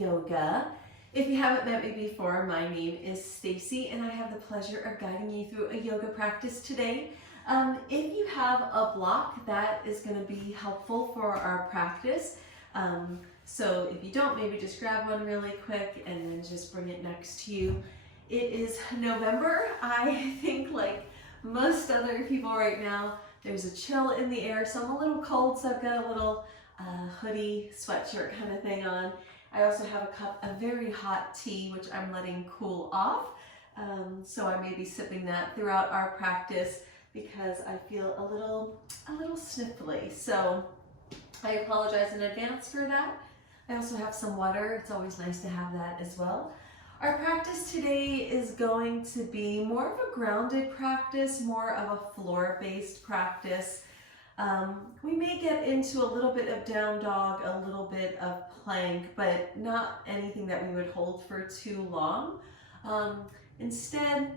Yoga. If you haven't met me before, my name is Stacy and I have the pleasure of guiding you through a yoga practice today. If you have a block, that is going to be helpful for our practice. So if you don't, maybe just grab one really quick and then just bring it next to you. It is November. I think like most other people right now, there's a chill in the air, so I'm a little cold, so I've got a little hoodie, sweatshirt kind of thing on. I also have a cup of very hot tea, which I'm letting cool off. So I may be sipping that throughout our practice because I feel a little sniffly. So I apologize in advance for that. I also have some water. It's always nice to have that as well. Our practice today is going to be more of a grounded practice, more of a floor-based practice. We may get into a little bit of down dog, a little bit of plank, but not anything that we would hold for too long. Instead,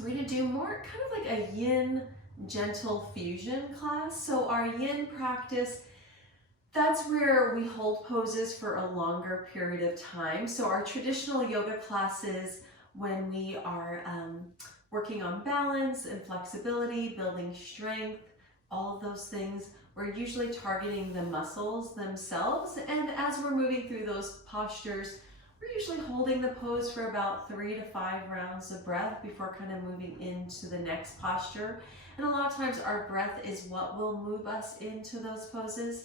we're going to do more kind of like a yin gentle fusion class. So our yin practice, that's where we hold poses for a longer period of time. So our traditional yoga classes, when we are working on balance and flexibility, building strength, all of those things, we're usually targeting the muscles themselves. And as we're moving through those postures, we're usually holding the pose for about 3 to 5 rounds of breath before kind of moving into the next posture. And a lot of times our breath is what will move us into those poses.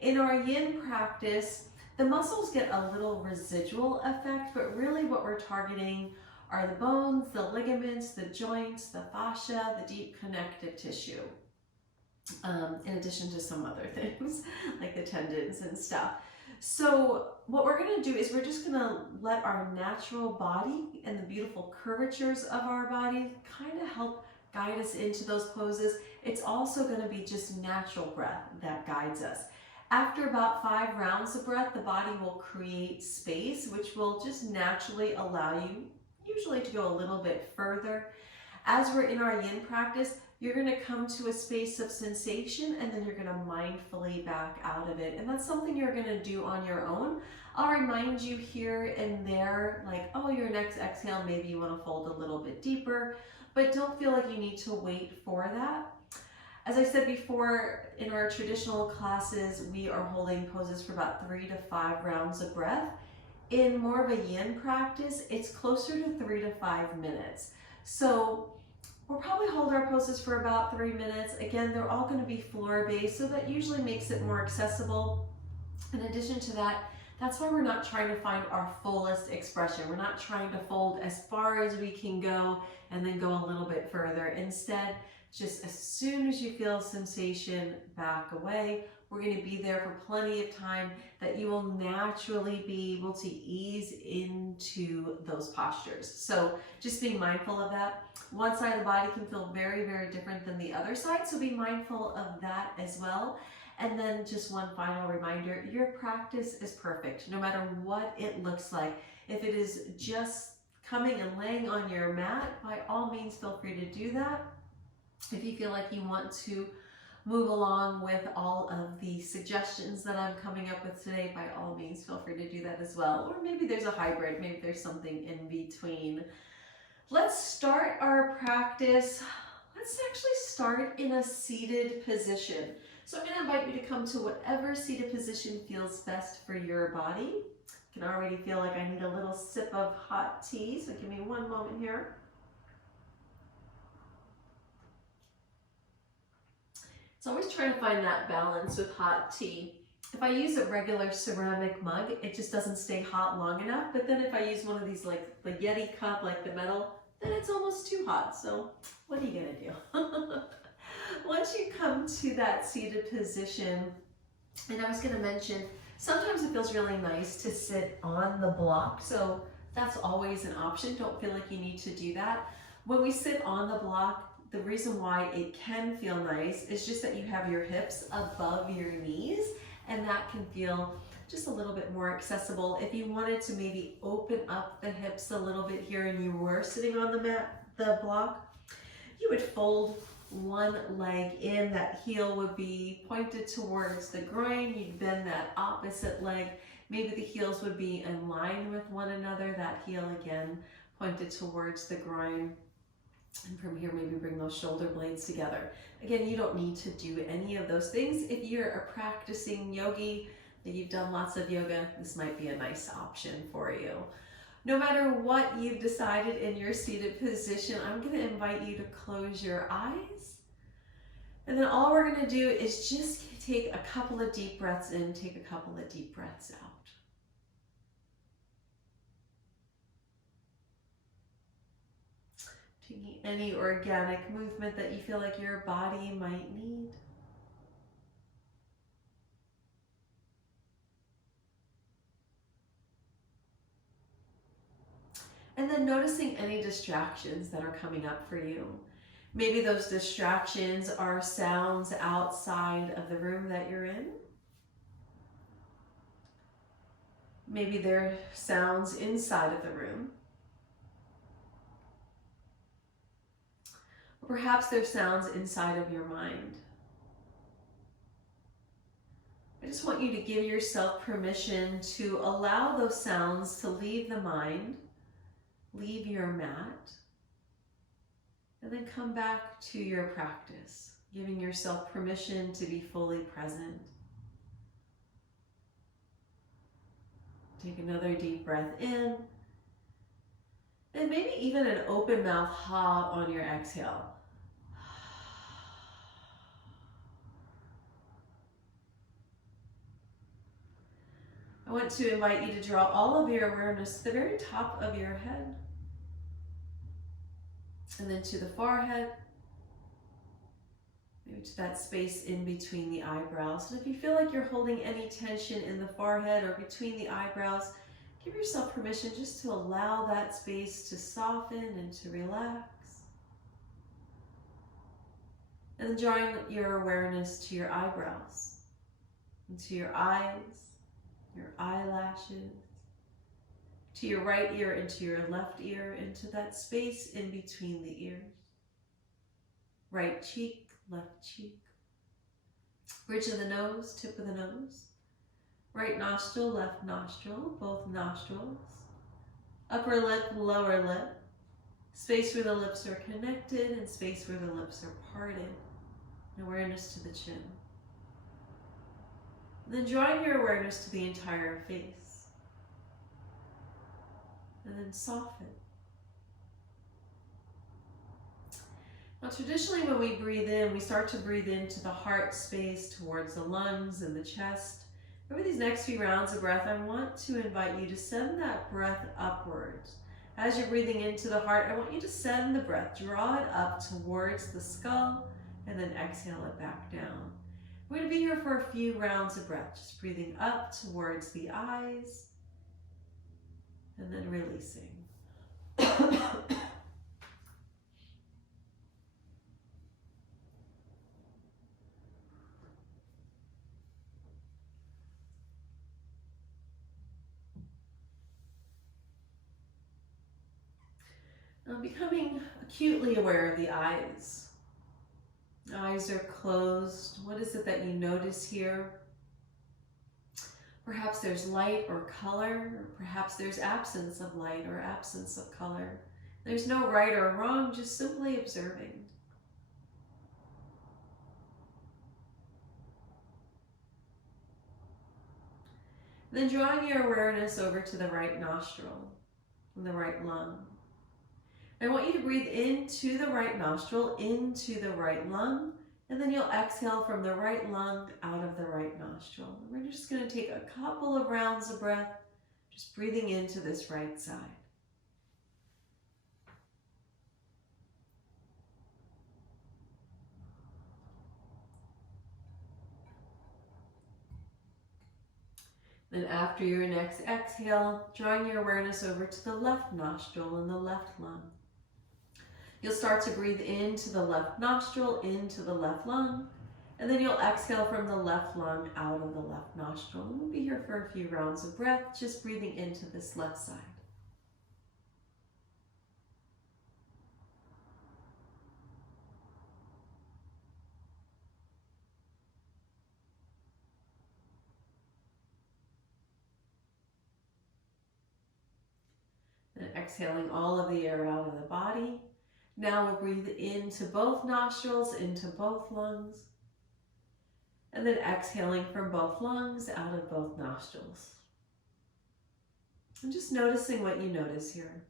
In our yin practice, the muscles get a little residual effect, but really what we're targeting are the bones, the ligaments, the joints, the fascia, the deep connective tissue. In addition to some other things like the tendons and stuff. So what we're going to do is we're just going to let our natural body and the beautiful curvatures of our body kind of help guide us into those poses. It's also going to be just natural breath that guides us. After about 5 rounds of breath, the body will create space, which will just naturally allow you usually to go a little bit further. As we're in our yin practice, you're going to come to a space of sensation and then you're going to mindfully back out of it. And that's something you're going to do on your own. I'll remind you here and there, like, oh, your next exhale, maybe you want to fold a little bit deeper, but don't feel like you need to wait for that. As I said before, in our traditional classes, we are holding poses for about 3 to 5 rounds of breath. In more of a yin practice, it's closer to 3 to 5 minutes. So we'll probably hold our poses for about 3 minutes. Again, they're all going to be floor-based, so that usually makes it more accessible. In addition to that, that's why we're not trying to find our fullest expression. We're not trying to fold as far as we can go and then go a little bit further. Instead, just as soon as you feel sensation, back away. We're going to be there for plenty of time that you will naturally be able to ease into those postures. So just being mindful of that. One side of the body can feel very, very different than the other side, so be mindful of that as well. And then just one final reminder, your practice is perfect, no matter what it looks like. If it is just coming and laying on your mat, by all means feel free to do that. If you feel like you want to move along with all of the suggestions that I'm coming up with today, by all means feel free to do that as well. Or maybe there's a hybrid, maybe there's something in between. Let's start our practice. Let's actually start in a seated position. So I'm going to invite you to come to whatever seated position feels best for your body. I can already feel like I need a little sip of hot tea, so give me one moment here. It's always trying to find that balance with hot tea. If I use a regular ceramic mug, it just doesn't stay hot long enough. But then if I use one of these like the Yeti cup, like the metal, then it's almost too hot. So what are you gonna do? Once you come to that seated position, and I was gonna mention, sometimes it feels really nice to sit on the block. So that's always an option. Don't feel like you need to do that. When we sit on the block, the reason why it can feel nice is just that you have your hips above your knees, and that can feel just a little bit more accessible. If you wanted to maybe open up the hips a little bit here and you were sitting on the mat, the block, you would fold one leg in, that heel would be pointed towards the groin, you'd bend that opposite leg Maybe the heels would be in line with one another. That heel again pointed towards the groin. And from here, maybe bring those shoulder blades together. Again, you don't need to do any of those things. If you're a practicing yogi, that you've done lots of yoga, this might be a nice option for you. No matter what you've decided in your seated position, I'm going to invite you to close your eyes. And then all we're going to do is just take a couple of deep breaths in, take a couple of deep breaths out. Taking any organic movement that you feel like your body might need. And then noticing any distractions that are coming up for you. Maybe those distractions are sounds outside of the room that you're in. Maybe they're sounds inside of the room. Or perhaps they're sounds inside of your mind. I just want you to give yourself permission to allow those sounds to leave the mind, leave your mat, and then come back to your practice, giving yourself permission to be fully present. Take another deep breath in, and maybe even an open mouth ha on your exhale. I want to invite you to draw all of your awareness to the very top of your head, and then to the forehead, maybe to that space in between the eyebrows. And if you feel like you're holding any tension in the forehead or between the eyebrows, give yourself permission just to allow that space to soften and to relax. And then drawing your awareness to your eyebrows, into your eyes, your eyelashes, to your right ear, into your left ear, into that space in between the ears. Right cheek, left cheek. Bridge of the nose, tip of the nose. Right nostril, left nostril, both nostrils. Upper lip, lower lip. Space where the lips are connected and space where the lips are parted. And awareness to the chin. And then drawing your awareness to the entire face. And then soften. Now traditionally when we breathe in, we start to breathe into the heart space towards the lungs and the chest. Over these next few rounds of breath, I want to invite you to send that breath upwards. As you're breathing into the heart, I want you to send the breath, draw it up towards the skull, and then exhale it back down. We're going to be here for a few rounds of breath, just breathing up towards the eyes, and then releasing. Now becoming acutely aware of the eyes. The eyes are closed. What is it that you notice here? Perhaps there's light or color, or perhaps there's absence of light or absence of color. There's no right or wrong, just simply observing. Then drawing your awareness over to the right nostril and the right lung. I want you to breathe into the right nostril, into the right lung, and then you'll exhale from the right lung out of the right nostril. We're just going to take a couple of rounds of breath, just breathing into this right side. Then after your next exhale, drawing your awareness over to the left nostril and the left lung. You'll start to breathe into the left nostril, into the left lung, and then you'll exhale from the left lung out of the left nostril. And we'll be here for a few rounds of breath, just breathing into this left side. exhaling all of the air out of the body. Now we'll breathe into both nostrils, into both lungs. And then exhaling from both lungs, out of both nostrils. And just noticing what you notice here.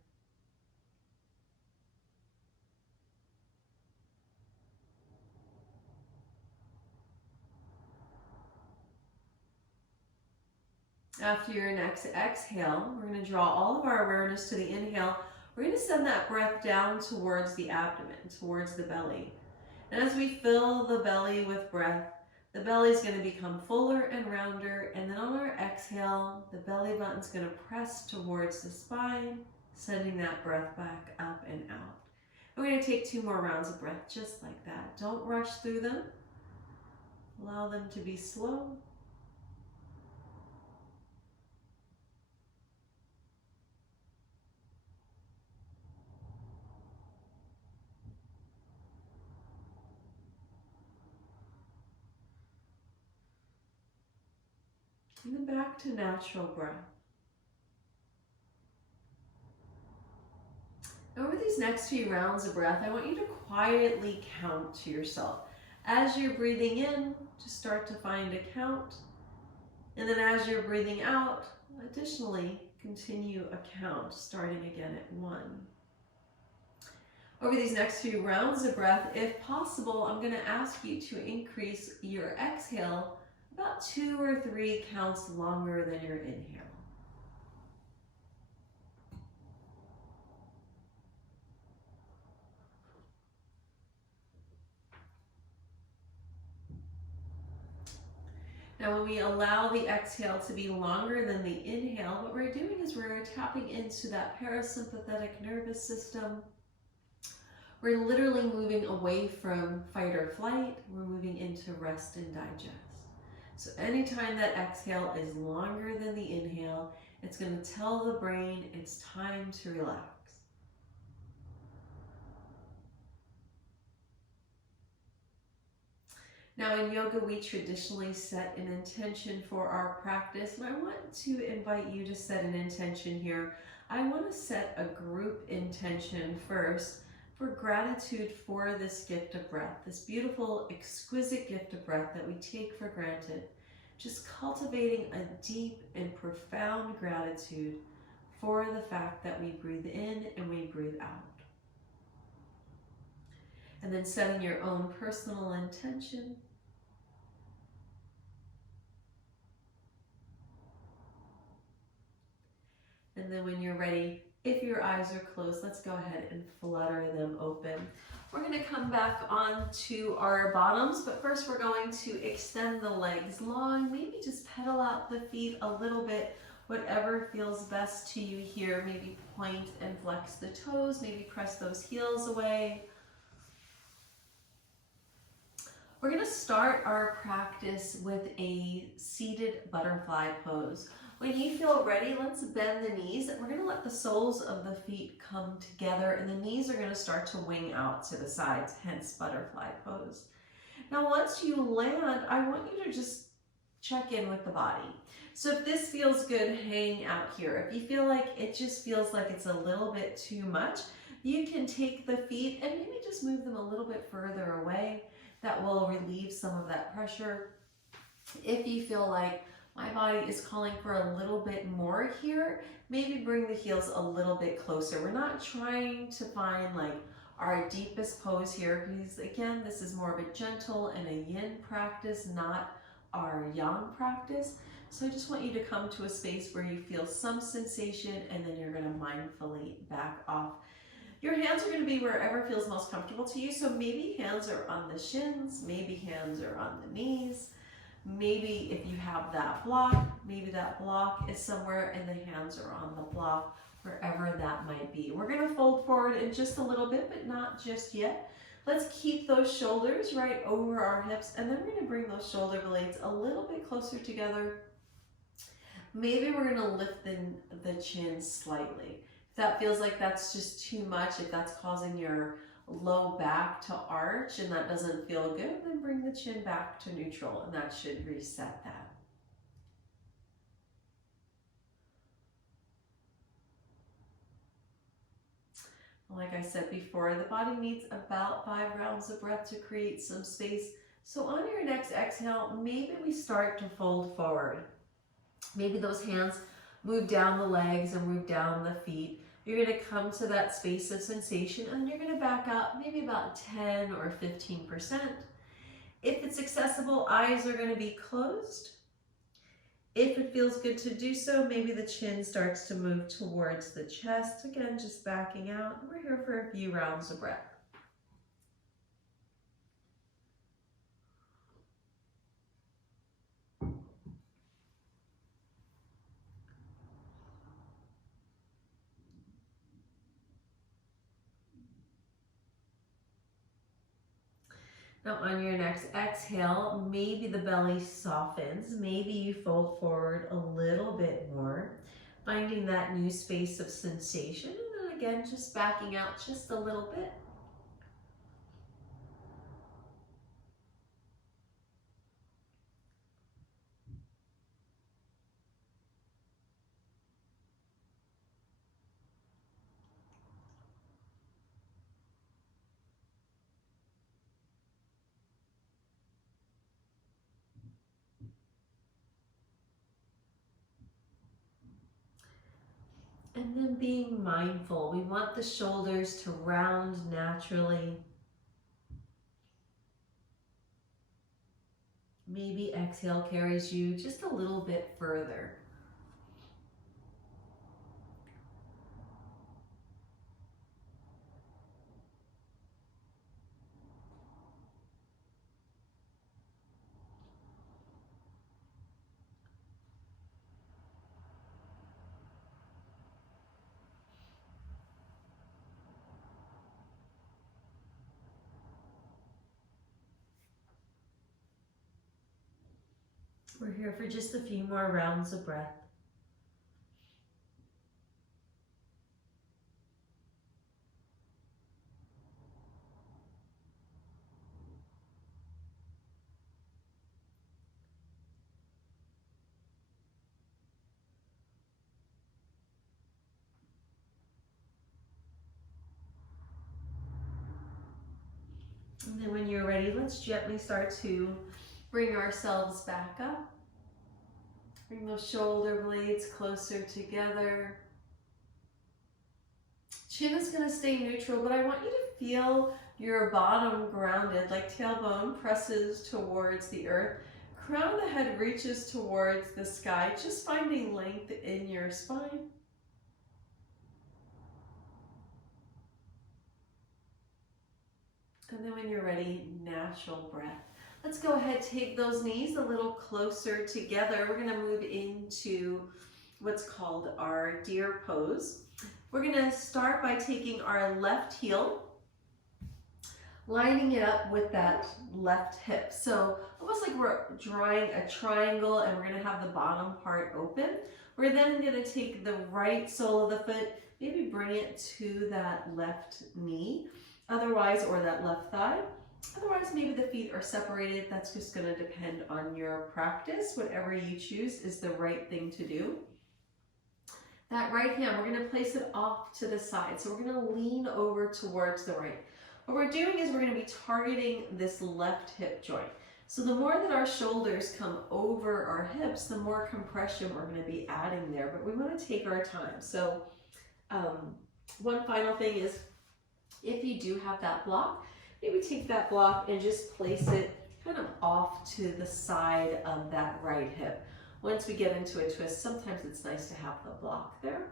After your next exhale, we're going to draw all of our awareness to the inhale. We're going to send that breath down towards the abdomen, towards the belly. And as we fill the belly with breath, the belly is going to become fuller and rounder. And then on our exhale, the belly button's going to press towards the spine, sending that breath back up and out. We're going to take 2 more rounds of breath just like that. Don't rush through them. Allow them to be slow. And then back to natural breath. Over these next few rounds of breath, I want you to quietly count to yourself. As you're breathing in, just start to find a count. And then as you're breathing out, additionally, continue a count, starting again at 1. Over these next few rounds of breath, if possible, I'm going to ask you to increase your exhale about 2 or 3 counts longer than your inhale. Now when we allow the exhale to be longer than the inhale, what we're doing is we're tapping into that parasympathetic nervous system. We're literally moving away from fight or flight. We're moving into rest and digest. So anytime that exhale is longer than the inhale, it's going to tell the brain it's time to relax. Now in yoga, we traditionally set an intention for our practice, and I want to invite you to set an intention here. I want to set a group intention first for gratitude for this gift of breath, this beautiful, exquisite gift of breath that we take for granted. Just cultivating a deep and profound gratitude for the fact that we breathe in and we breathe out. And then setting your own personal intention. And then when you're ready, if your eyes are closed, let's go ahead and flutter them open. We're going to come back onto our bottoms, but first we're going to extend the legs long, maybe just pedal out the feet a little bit, whatever feels best to you here. Maybe point and flex the toes, maybe press those heels away. We're going to start our practice with a seated butterfly pose. When you feel ready, let's bend the knees. We're going to let the soles of the feet come together, and the knees are going to start to wing out to the sides, hence butterfly pose. Now, once you land, I want you to just check in with the body. So if this feels good, hang out here. If you feel like it just feels like it's a little bit too much, you can take the feet and maybe just move them a little bit further away. That will relieve some of that pressure. If you feel like my body is calling for a little bit more here, maybe bring the heels a little bit closer. We're not trying to find like our deepest pose here, because again, this is more of a gentle and a yin practice, not our yang practice. So I just want you to come to a space where you feel some sensation, and then you're going to mindfully back off. Your hands are going to be wherever feels most comfortable to you. So maybe hands are on the shins, maybe hands are on the knees. Maybe if you have that block, maybe that block is somewhere and the hands are on the block, wherever that might be. We're going to fold forward in just a little bit, but not just yet. Let's keep those shoulders right over our hips, and then we're going to bring those shoulder blades a little bit closer together. Maybe we're going to lift the chin slightly. If that feels like that's just too much, if that's causing your low back to arch and that doesn't feel good, then bring the chin back to neutral, and that should reset that. Like I said before, the body needs about 5 rounds of breath to create some space. So on your next exhale, maybe we start to fold forward. Maybe those hands move down the legs and move down the feet. You're going to come to that space of sensation and you're going to back up maybe about 10 or 15%. If it's accessible, eyes are going to be closed. If it feels good to do so, maybe the chin starts to move towards the chest. Again, just backing out. We're here for a few rounds of breath. Now on your next exhale, maybe the belly softens, maybe you fold forward a little bit more, finding that new space of sensation, and then again, just backing out just a little bit. And then being mindful, we want the shoulders to round naturally. Maybe exhale carries you just a little bit further. We're here for just a few more rounds of breath. And then when you're ready, let's gently start to bring ourselves back up. Bring those shoulder blades closer together. Chin is going to stay neutral, but I want you to feel your bottom grounded, like tailbone presses towards the earth. Crown of the head reaches towards the sky, just finding length in your spine. And then when you're ready, natural breath. Let's go ahead, take those knees a little closer together. We're gonna move into what's called our deer pose. We're gonna start by taking our left heel, lining it up with that left hip. So almost like we're drawing a triangle and we're gonna have the bottom part open. We're then gonna take the right sole of the foot, maybe bring it to that left knee, otherwise, or that left thigh. Otherwise, maybe the feet are separated. That's just going to depend on your practice. Whatever you choose is the right thing to do. That right hand, we're going to place it off to the side. So we're going to lean over towards the right. What we're doing is we're going to be targeting this left hip joint. So the more that our shoulders come over our hips, the more compression we're going to be adding there. But we want to take our time. So one final thing is, if you do have that block, maybe take that block and just place it kind of off to the side of that right hip. Once we get into a twist, sometimes it's nice to have the block there.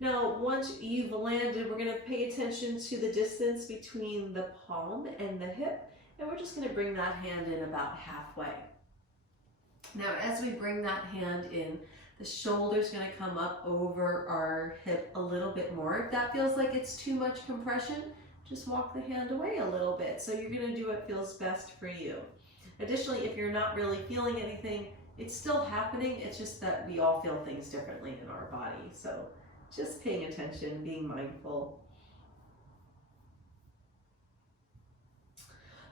Now, once you've landed, we're going to pay attention to the distance between the palm and the hip, and we're just going to bring that hand in about halfway. Now, as we bring that hand in, the shoulder's going to come up over our hip a little bit more. If that feels like it's too much compression, just walk the hand away a little bit. So you're going to do what feels best for you. Additionally, if you're not really feeling anything, it's still happening. It's just that we all feel things differently in our body. So just paying attention, being mindful.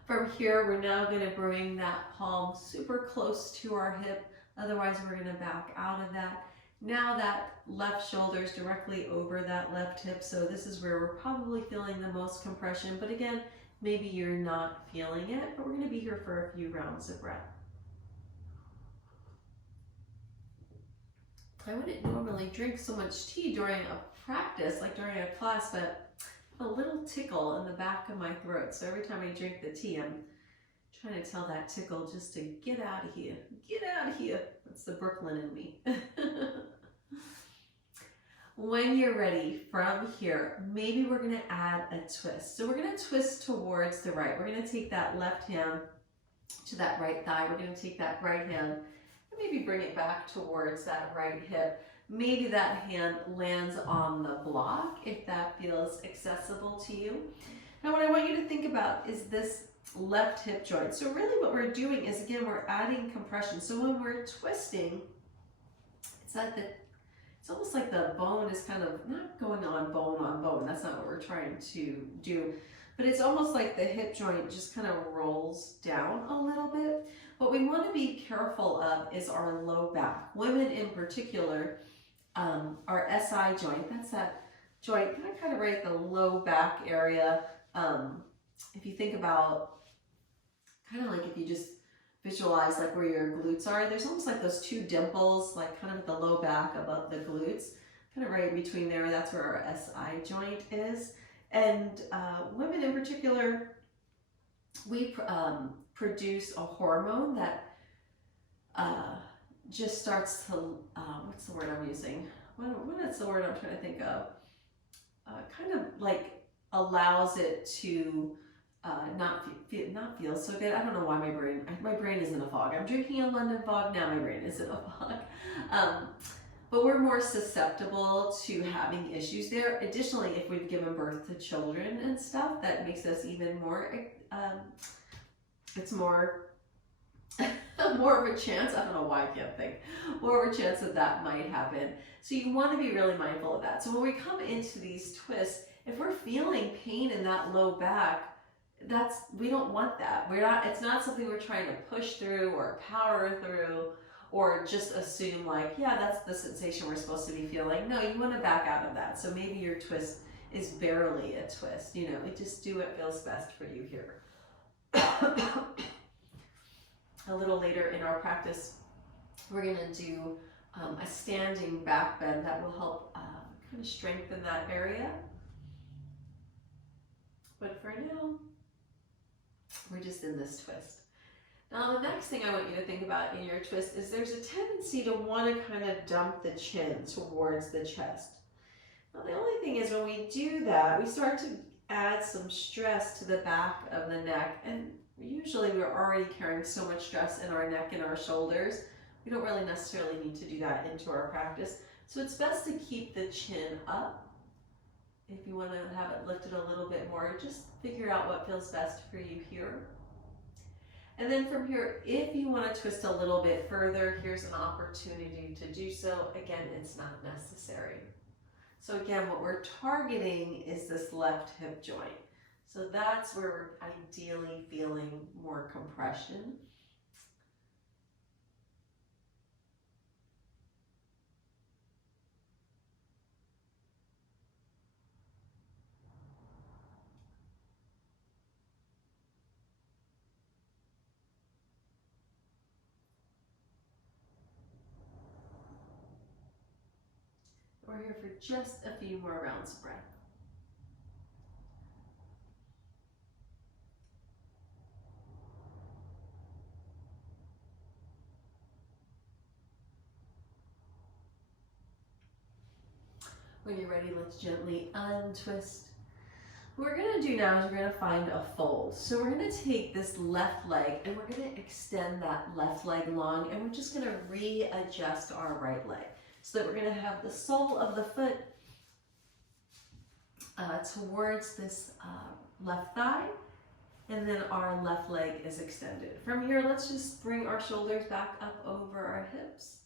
From here, we're now going to bring that palm super close to our hip. Otherwise, we're going to back out of that. Now that left shoulder is directly over that left hip, so this is where we're probably feeling the most compression, but again, maybe you're not feeling it, but we're gonna be here for a few rounds of breath. I wouldn't normally drink so much tea during a practice, like during a class, but a little tickle in the back of my throat. So every time I drink the tea, I'm trying to tell that tickle just to get out of here. Get out of here. That's the Brooklyn in me. When you're ready, from here, maybe we're gonna add a twist. So we're gonna twist towards the right. We're gonna take that left hand to that right thigh. We're gonna take that right hand and maybe bring it back towards that right hip. Maybe that hand lands on the block if that feels accessible to you. Now what I want you to think about is this left hip joint. So really what we're doing is, again, we're adding compression. So when we're twisting, it's almost like the bone is kind of not going on bone. That's not what we're trying to do. But it's almost like the hip joint just kind of rolls down a little bit. What we want to be careful of is our low back. Women in particular, our SI joint, that's that joint kind of right at the low back area. If you think about kind of like if you just visualize like where your glutes are, there's almost like those two dimples, like kind of at the low back above the glutes, kind of right between there. That's where our SI joint is. And women in particular, we produce a hormone that just starts to, what's the word I'm using? What is the word I'm trying to think of? Kind of like allows it to not feel so good. I don't know why my brain is in a fog. I'm drinking a London fog, now my brain is in a fog. But we're more susceptible to having issues there. Additionally, if we've given birth to children and stuff, that makes us even more, it's more more of a chance, I don't know why I can't think, more of a chance that might happen. So you want to be really mindful of that. So when we come into these twists, if we're feeling pain in that low back, we don't want that. It's not something we're trying to push through or power through or just assume like, yeah, that's the sensation we're supposed to be feeling. No, you want to back out of that. So maybe your twist is barely a twist, just do what feels best for you here. A little later in our practice, we're going to do a standing back bend that will help kind of strengthen that area. But for now, we're just in this twist. Now the next thing I want you to think about in your twist is there's a tendency to want to kind of dump the chin towards the chest. Now the only thing is when we do that, we start to add some stress to the back of the neck, and usually we're already carrying so much stress in our neck and our shoulders. We don't really necessarily need to do that into our practice. So it's best to keep the chin up. If you want to have it lifted a little bit more, just figure out what feels best for you here. And then from here, if you want to twist a little bit further, here's an opportunity to do so. Again, it's not necessary. So again, what we're targeting is this left hip joint. So that's where we're ideally feeling more compression. We're here for just a few more rounds of breath. When you're ready, let's gently untwist. What we're going to do now is we're going to find a fold. So we're going to take this left leg and we're going to extend that left leg long, and we're just going to readjust our right leg. So that we're going to have the sole of the foot towards this left thigh, and then our left leg is extended. From here, let's just bring our shoulders back up over our hips.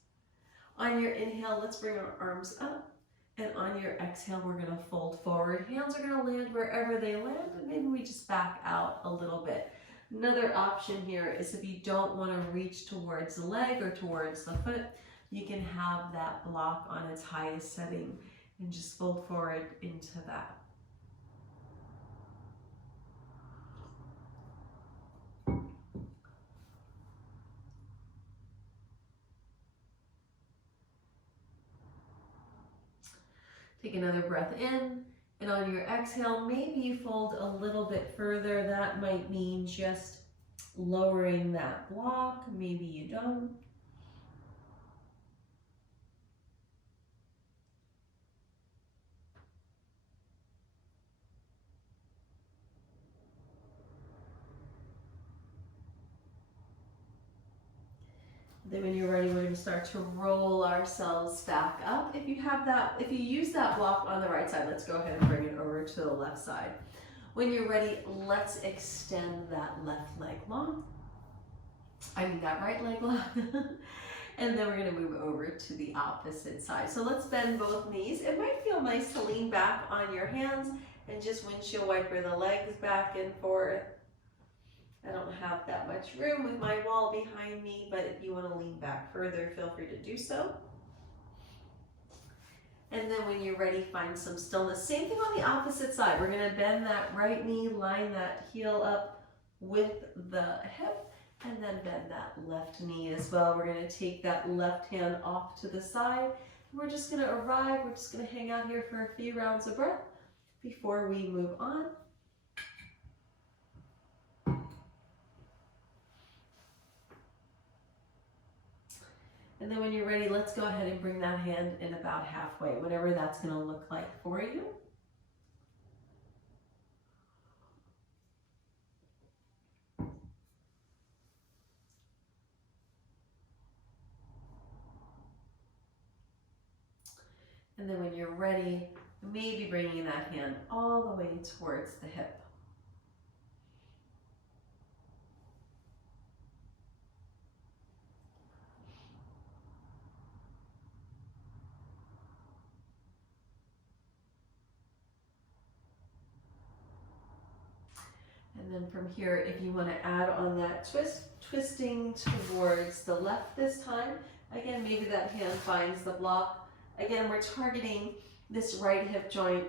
On your inhale, let's bring our arms up. And on your exhale, we're going to fold forward. Hands are going to land wherever they land, and maybe we just back out a little bit. Another option here is if you don't want to reach towards the leg or towards the foot, you can have that block on its highest setting and just fold forward into that. Take another breath in, and on your exhale, maybe you fold a little bit further. That might mean just lowering that block. Maybe you don't. Then when you're ready, we're going to start to roll ourselves back up. If you have that, if you use that block on the right side, let's go ahead and bring it over to the left side. When you're ready, let's extend that left leg long. That right leg long. And then we're going to move over to the opposite side. So let's bend both knees. It might feel nice to lean back on your hands and just windshield wiper the legs back and forth. I don't have that much room with my wall behind me, but if you want to lean back further, feel free to do so. And then when you're ready, find some stillness. Same thing on the opposite side. We're going to bend that right knee, line that heel up with the hip, and then bend that left knee as well. We're going to take that left hand off to the side. We're just going to arrive. We're just going to hang out here for a few rounds of breath before we move on. And then when you're ready, let's go ahead and bring that hand in about halfway, whatever that's going to look like for you. And then when you're ready, maybe bringing that hand all the way towards the hip. And then from here, if you want to add on that twist, twisting towards the left this time, again, maybe that hand finds the block. Again, we're targeting this right hip joint.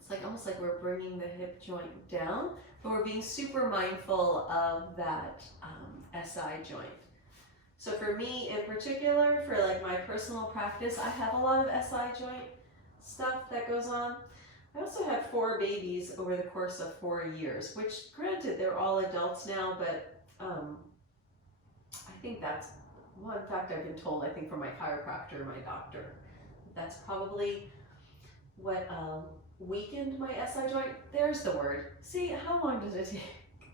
It's like almost like we're bringing the hip joint down, but we're being super mindful of that SI joint. So for me in particular, for like my personal practice, I have a lot of SI joint stuff that goes on. I also had 4 babies over the course of 4 years, which granted, they're all adults now, but I think that's one fact I've been told, I think from my chiropractor, my doctor, that's probably what weakened my SI joint. There's the word. See, how long does it take?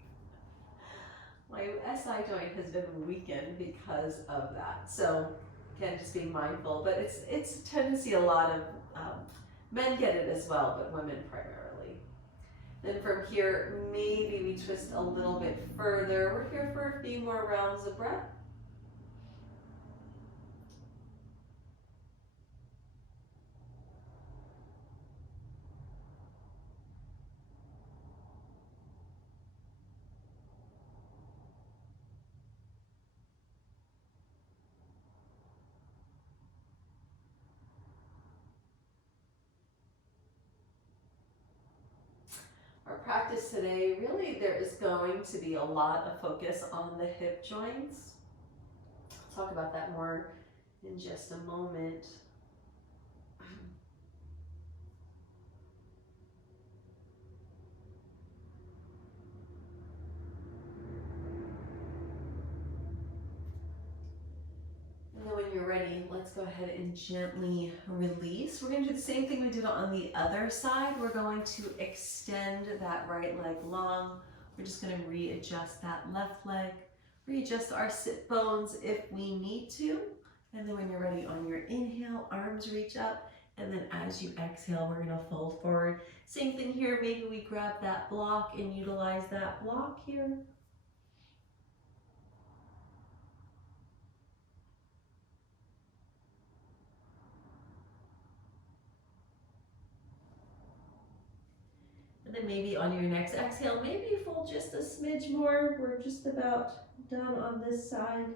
My SI joint has been weakened because of that. So again, just being mindful, but it's a tendency, a lot of men get it as well, but women primarily. Then from here, maybe we twist a little bit further. We're here for a few more rounds of breath. Our practice today, really there is going to be a lot of focus on the hip joints. I'll talk about that more in just a moment. And then when you're ready, let's go ahead and gently release. We're going to do the same thing we did on the other side. We're going to extend that right leg long. We're just going to readjust that left leg, readjust our sit bones if we need to. And then when you're ready on your inhale, arms reach up. And then as you exhale, we're going to fold forward. Same thing here. Maybe we grab that block and utilize that block here. And then maybe on your next exhale, maybe you fold just a smidge more. We're just about done on this side.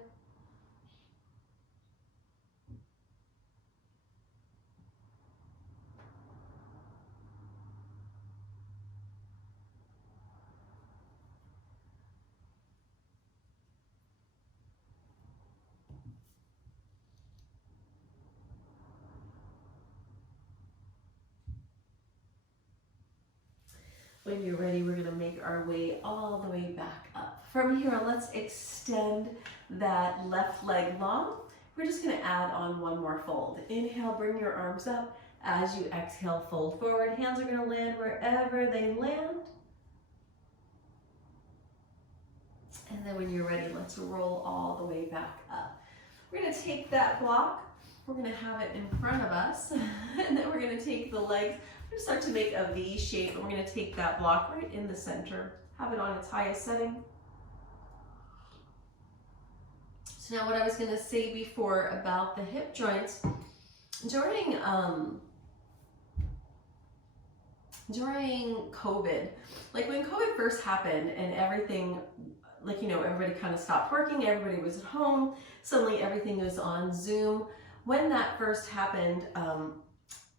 When you're ready, we're gonna make our way all the way back up. From here, let's extend that left leg long. We're just gonna add on one more fold. Inhale, bring your arms up. As you exhale, fold forward. Hands are gonna land wherever they land. And then when you're ready, let's roll all the way back up. We're gonna take that block, we're gonna have it in front of us, and then we're gonna take the legs, we're gonna start to make a V shape, and we're gonna take that block right in the center, have it on its highest setting. So now what I was gonna say before about the hip joints, during COVID, like when COVID first happened and everything, like, you know, everybody kind of stopped working, everybody was at home, suddenly everything was on Zoom. When that first happened,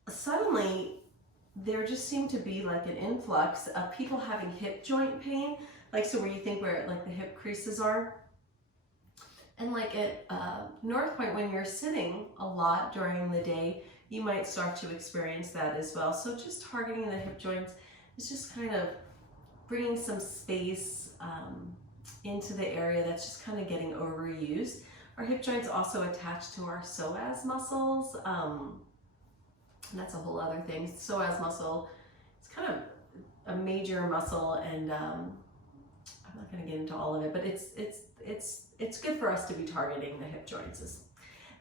suddenly there just seemed to be like an influx of people having hip joint pain, like so where you think where like the hip creases are. And like at North Point, when you're sitting a lot during the day, you might start to experience that as well. So just targeting the hip joints is just kind of bringing some space into the area that's just kind of getting overused. Our hip joints also attach to our psoas muscles. And that's a whole other thing. Psoas muscle, it's kind of a major muscle, and I'm not going to get into all of it, but it's good for us to be targeting the hip joints.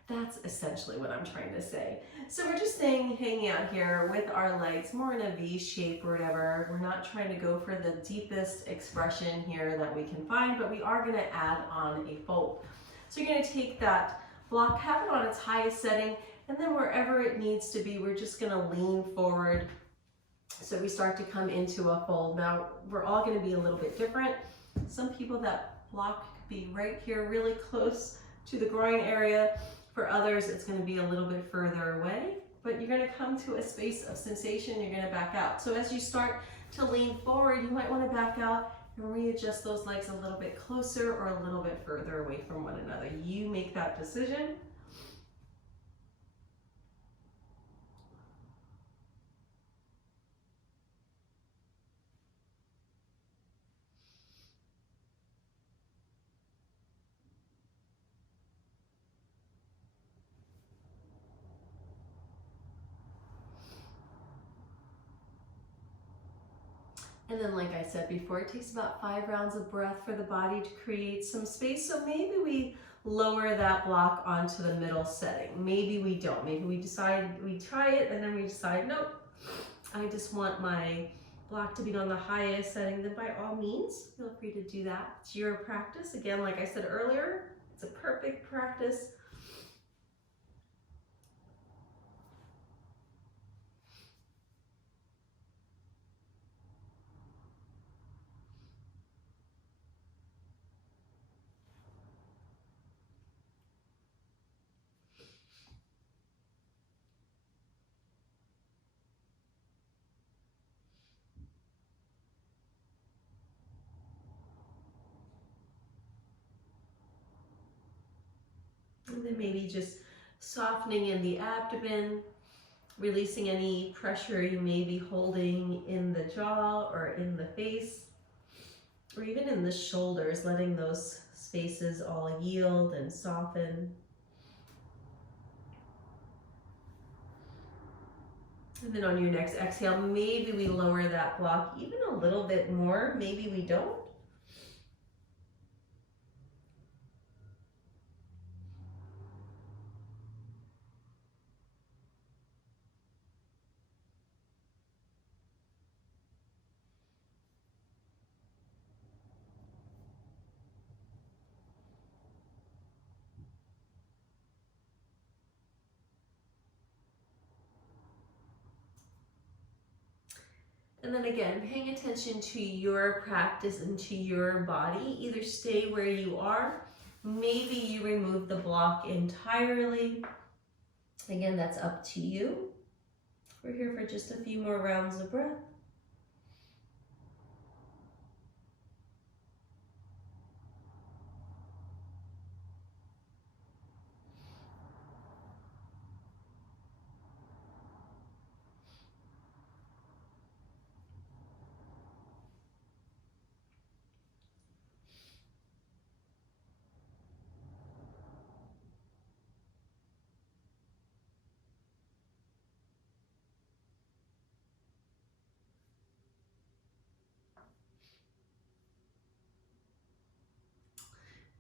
That's essentially what I'm trying to say. So we're just hanging out here with our legs more in a V shape or whatever. We're not trying to go for the deepest expression here that we can find, but we are going to add on a fold. So you're going to take that block, have it on its highest setting, and then wherever it needs to be, we're just going to lean forward. So we start to come into a fold. Now we're all going to be a little bit different. Some people, that block could be right here, really close to the groin area. For others, it's going to be a little bit further away, but you're going to come to a space of sensation. You're going to back out. So as you start to lean forward, you might want to back out and readjust those legs a little bit closer or a little bit further away from one another. You make that decision. And then, like I said before, it takes about 5 rounds of breath for the body to create some space. So maybe we lower that block onto the middle setting. Maybe we don't. Maybe we decide, we try it, and then we decide, nope, I just want my block to be on the highest setting. Then by all means, feel free to do that. It's your practice. Again, like I said earlier, it's a perfect practice. And then maybe just softening in the abdomen, releasing any pressure you may be holding in the jaw or in the face, or even in the shoulders, letting those spaces all yield and soften. And then on your next exhale, maybe we lower that block even a little bit more, maybe we don't. And then again, paying attention to your practice and to your body. Either stay where you are, maybe you remove the block entirely. Again, that's up to you. We're here for just a few more rounds of breath.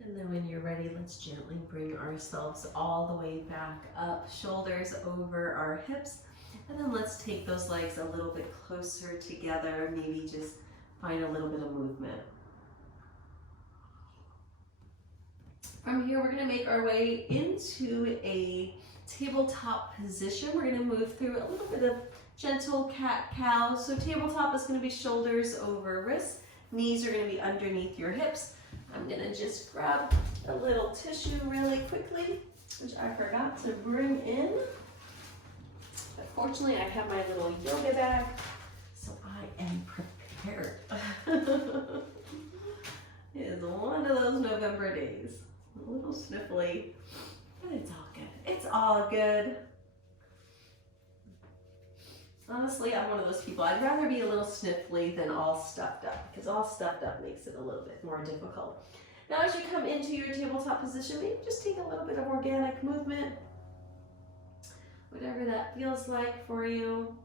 And then when you're ready, let's gently bring ourselves all the way back up, shoulders over our hips. And then let's take those legs a little bit closer together, maybe just find a little bit of movement. From here, we're gonna make our way into a tabletop position. We're gonna move through a little bit of gentle cat-cow. So tabletop is gonna be shoulders over wrists. Knees are gonna be underneath your hips. I'm gonna just grab a little tissue really quickly, which I forgot to bring in. But fortunately, I have my little yoga bag, so I am prepared. It is one of those November days. A little sniffly, but it's all good. It's all good. Honestly, I'm one of those people, I'd rather be a little sniffly than all stuffed up, because all stuffed up makes it a little bit more difficult. Now as you come into your tabletop position, maybe just take a little bit of organic movement, whatever that feels like for you.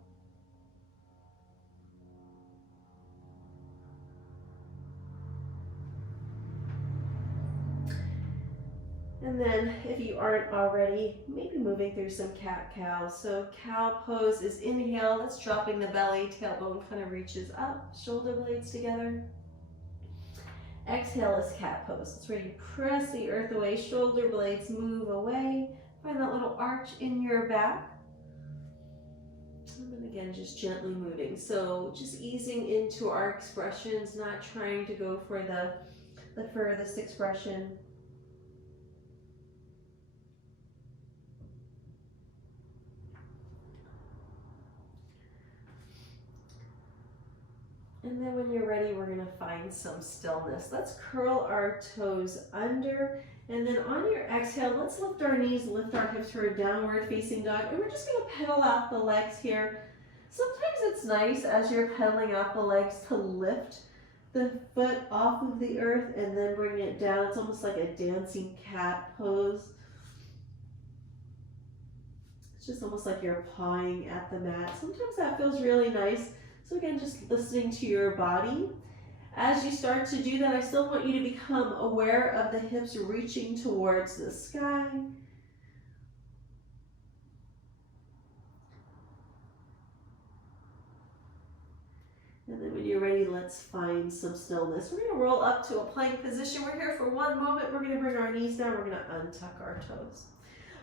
And then if you aren't already, maybe moving through some cat-cow. So cow pose is inhale, that's dropping the belly, tailbone kind of reaches up, shoulder blades together. Exhale is cat pose. It's where you press the earth away, shoulder blades move away. Find that little arch in your back. And then again, just gently moving. So just easing into our expressions, not trying to go for the furthest expression. And then when you're ready, we're gonna find some stillness. Let's curl our toes under, and then on your exhale, let's lift our knees, lift our hips for a downward facing dog, and we're just gonna pedal out the legs here. Sometimes it's nice as you're pedaling out the legs to lift the foot off of the earth and then bring it down. It's almost like a dancing cat pose. It's just almost like you're pawing at the mat. Sometimes that feels really nice. So again, just listening to your body. As you start to do that, I still want you to become aware of the hips reaching towards the sky. And then when you're ready, let's find some stillness. We're gonna roll up to a plank position. We're here for one moment. We're gonna bring our knees down. We're gonna untuck our toes.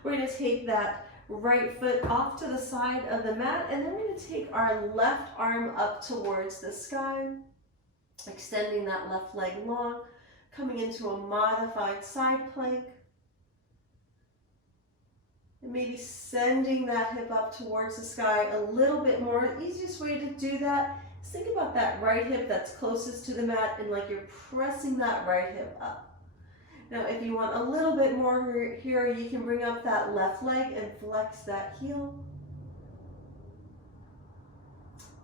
We're gonna take that right foot off to the side of the mat, and then we're going to take our left arm up towards the sky, extending that left leg long, coming into a modified side plank, and maybe sending that hip up towards the sky a little bit more. The easiest way to do that is think about that right hip that's closest to the mat, and like you're pressing that right hip up. Now, if you want a little bit more here, you can bring up that left leg and flex that heel.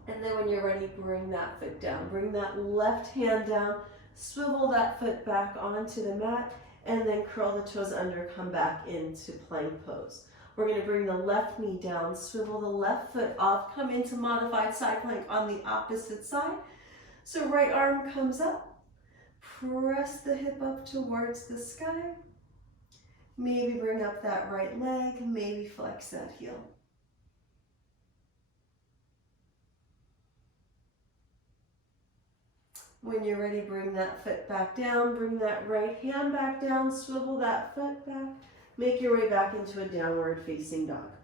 And then when you're ready, bring that foot down. Bring that left hand down, swivel that foot back onto the mat, and then curl the toes under, come back into plank pose. We're gonna bring the left knee down, swivel the left foot off, come into modified side plank on the opposite side. So right arm comes up. Press the hip up towards the sky. Maybe bring up that right leg, maybe flex that heel. When you're ready, bring that foot back down, bring that right hand back down, swivel that foot back, make your way back into a downward facing dog.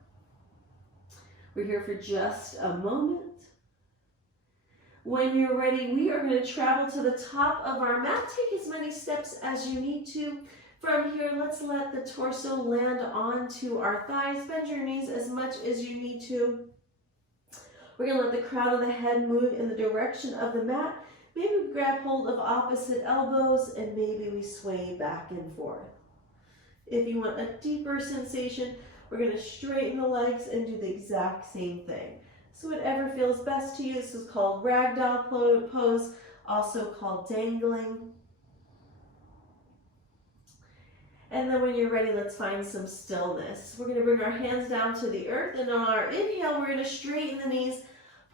We're here for just a moment. When you're ready, we are going to travel to the top of our mat. Take as many steps as you need to. From here, let's let the torso land onto our thighs. Bend your knees as much as you need to. We're going to let the crown of the head move in the direction of the mat. Maybe we grab hold of opposite elbows and maybe we sway back and forth. If you want a deeper sensation, we're going to straighten the legs and do the exact same thing. So whatever feels best to you. This is called ragdoll pose, also called dangling. And then when you're ready, let's find some stillness. We're going to bring our hands down to the earth, and on our inhale, we're going to straighten the knees.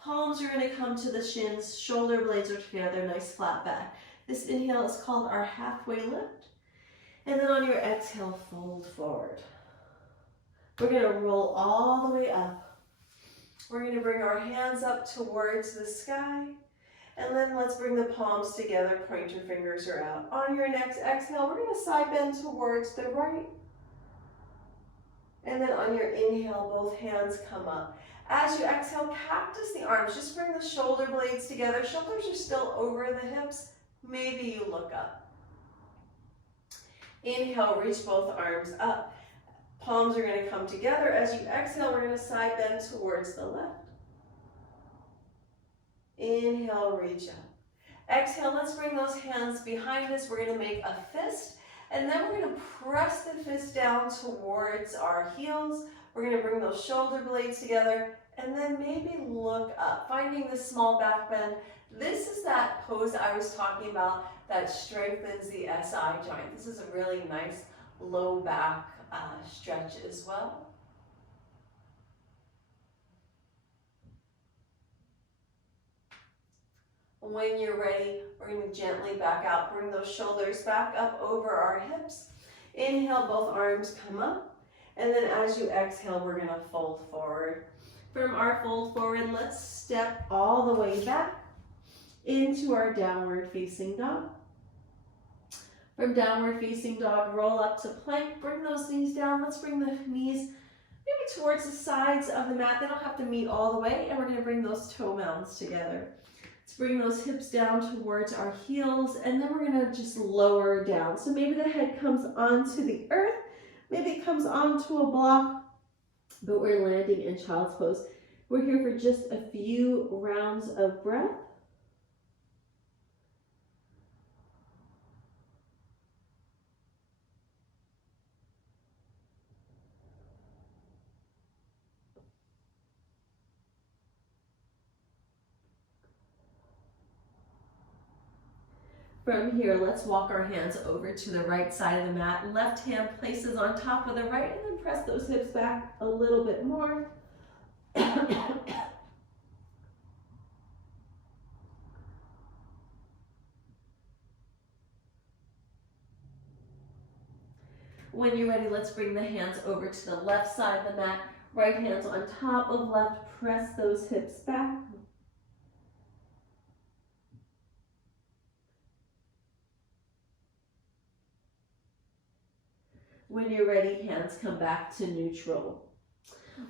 Palms are going to come to the shins, shoulder blades are together, nice flat back. This inhale is called our halfway lift. And then on your exhale, fold forward. We're going to roll all the way up. We're going to bring our hands up towards the sky. And then let's bring the palms together, point your fingers are out. On your next exhale, we're going to side bend towards the right. And then on your inhale, both hands come up. As you exhale, cactus the arms. Just bring the shoulder blades together. Shoulders are still over the hips. Maybe you look up. Inhale, reach both arms up. Palms are going to come together. As you exhale, we're going to side bend towards the left. Inhale, reach up. Exhale, let's bring those hands behind us. We're going to make a fist. And then we're going to press the fist down towards our heels. We're going to bring those shoulder blades together and then maybe look up, finding this small back bend. This is that pose I was talking about that strengthens the SI joint. This is a really nice low back stretch as well. When you're ready, we're going to gently back out. Bring those shoulders back up over our hips. Inhale, both arms come up. And then as you exhale, we're going to fold forward. From our fold forward, let's step all the way back into our downward facing dog. From downward facing dog, roll up to plank. Bring those knees down. Let's bring the knees maybe towards the sides of the mat. They don't have to meet all the way. And we're going to bring those toe mounds together. Let's bring those hips down towards our heels, and then we're going to just lower down. So maybe the head comes onto the earth, maybe it comes onto a block, but we're landing in child's pose. We're here for just a few rounds of breath. From here, let's walk our hands over to the right side of the mat. Left hand places on top of the right, and then press those hips back a little bit more. When you're ready, let's bring the hands over to the left side of the mat. Right hand's on top of left. Press those hips back. When you're ready, hands come back to neutral.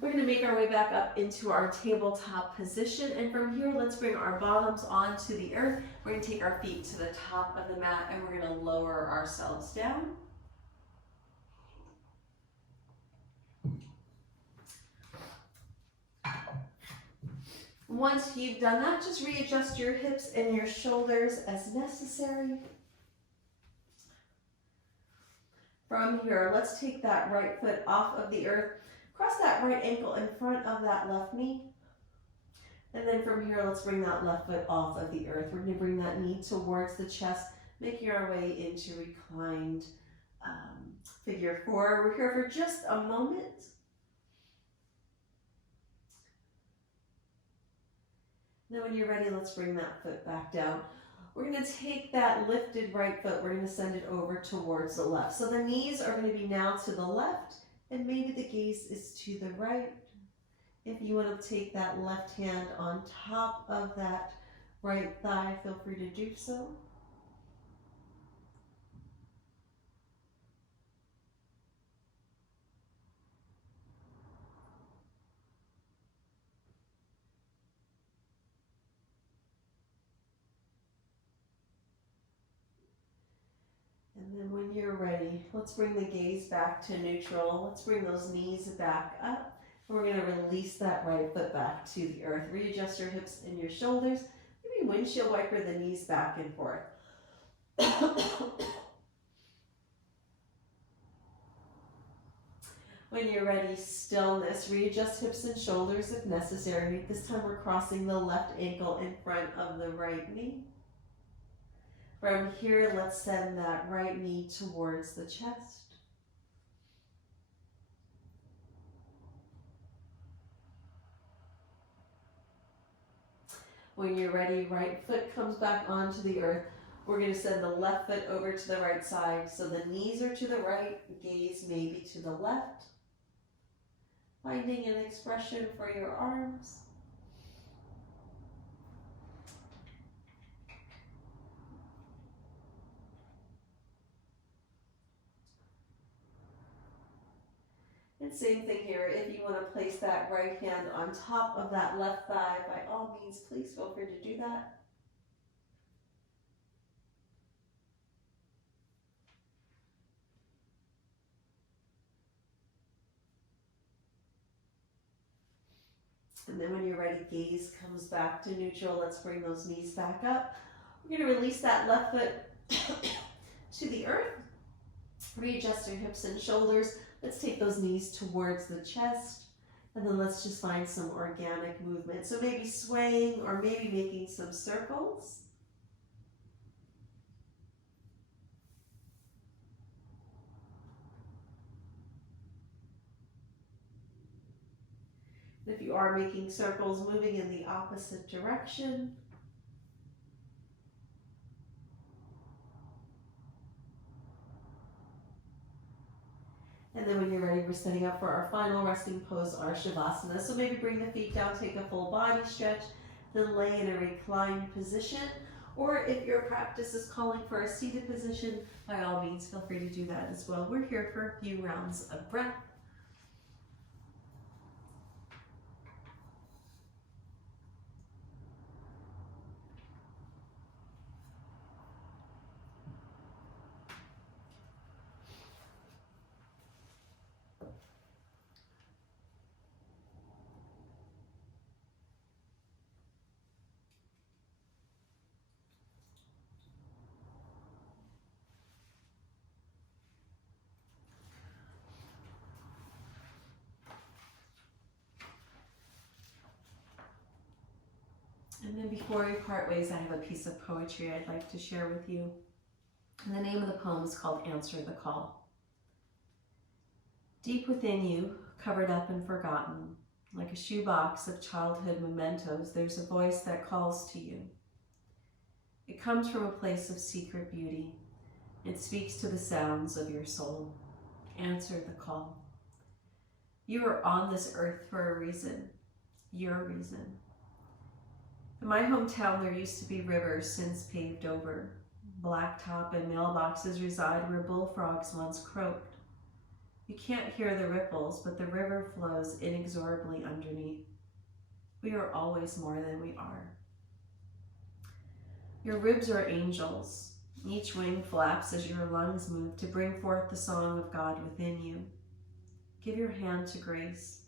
We're going to make our way back up into our tabletop position, and from here, let's bring our bottoms onto the earth. We're going to take our feet to the top of the mat, and we're going to lower ourselves down. Once you've done that, just readjust your hips and your shoulders as necessary. From here, let's take that right foot off of the earth. Cross that right ankle in front of that left knee. And then from here, let's bring that left foot off of the earth. We're going to bring that knee towards the chest, making our way into reclined figure four. We're here for just a moment. Then when you're ready, let's bring that foot back down. We're going to take that lifted right foot, we're going to send it over towards the left. So the knees are going to be now to the left, and maybe the gaze is to the right. If you want to take that left hand on top of that right thigh, feel free to do so. And then when you're ready, let's bring the gaze back to neutral. Let's bring those knees back up. We're going to release that right foot back to the earth. Readjust your hips and your shoulders. Maybe windshield wiper the knees back and forth. When you're ready, stillness. Readjust hips and shoulders if necessary. This time we're crossing the left ankle in front of the right knee. From here, let's send that right knee towards the chest. When you're ready, right foot comes back onto the earth. We're going to send the left foot over to the right side. So the knees are to the right, gaze maybe to the left. Finding an expression for your arms. And same thing here, if you want to place that right hand on top of that left thigh, by all means, please feel free to do that. And then when you're ready, gaze comes back to neutral. Let's bring those knees back up. We're going to release that left foot to the earth. Readjust your hips and shoulders. Let's take those knees towards the chest. And then let's just find some organic movement. So maybe swaying or maybe making some circles. If you are making circles, moving in the opposite direction. And then when you're ready, we're setting up for our final resting pose, our Shavasana. So maybe bring the feet down, take a full body stretch, then lay in a reclined position. Or if your practice is calling for a seated position, by all means, feel free to do that as well. We're here for a few rounds of breath. And then before we part ways, I have a piece of poetry I'd like to share with you. And the name of the poem is called Answer the Call. Deep within you, covered up and forgotten, like a shoebox of childhood mementos, there's a voice that calls to you. It comes from a place of secret beauty. It speaks to the sounds of your soul. Answer the call. You are on this earth for a reason, your reason. In my hometown, there used to be rivers since paved over. Blacktop and mailboxes reside where bullfrogs once croaked. You can't hear the ripples, but the river flows inexorably underneath. We are always more than we are. Your ribs are angels. Each wing flaps as your lungs move to bring forth the song of God within you. Give your hand to grace.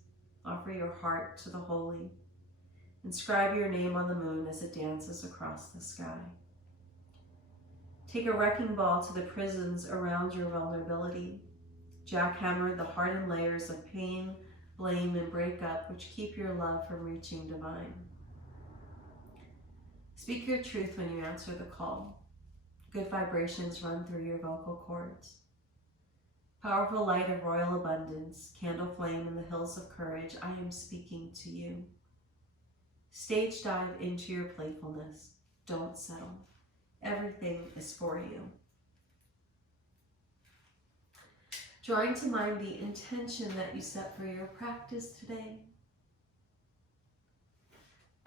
Offer your heart to the holy. Inscribe your name on the moon as it dances across the sky. Take a wrecking ball to the prisons around your vulnerability. Jackhammer the hardened layers of pain, blame, and breakup which keep your love from reaching divine. Speak your truth when you answer the call. Good vibrations run through your vocal cords. Powerful light of royal abundance, candle flame in the hills of courage, I am speaking to you. Stage dive into your playfulness. Don't settle. Everything is for you. Drawing to mind the intention that you set for your practice today.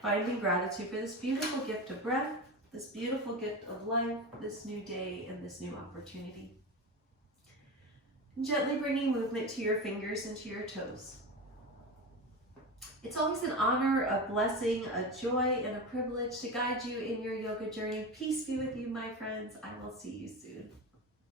Finding gratitude for this beautiful gift of breath, this beautiful gift of life, this new day, and this new opportunity. And gently bringing movement to your fingers and to your toes. It's always an honor, a blessing, a joy, and a privilege to guide you in your yoga journey. Peace be with you, my friends. I will see you soon.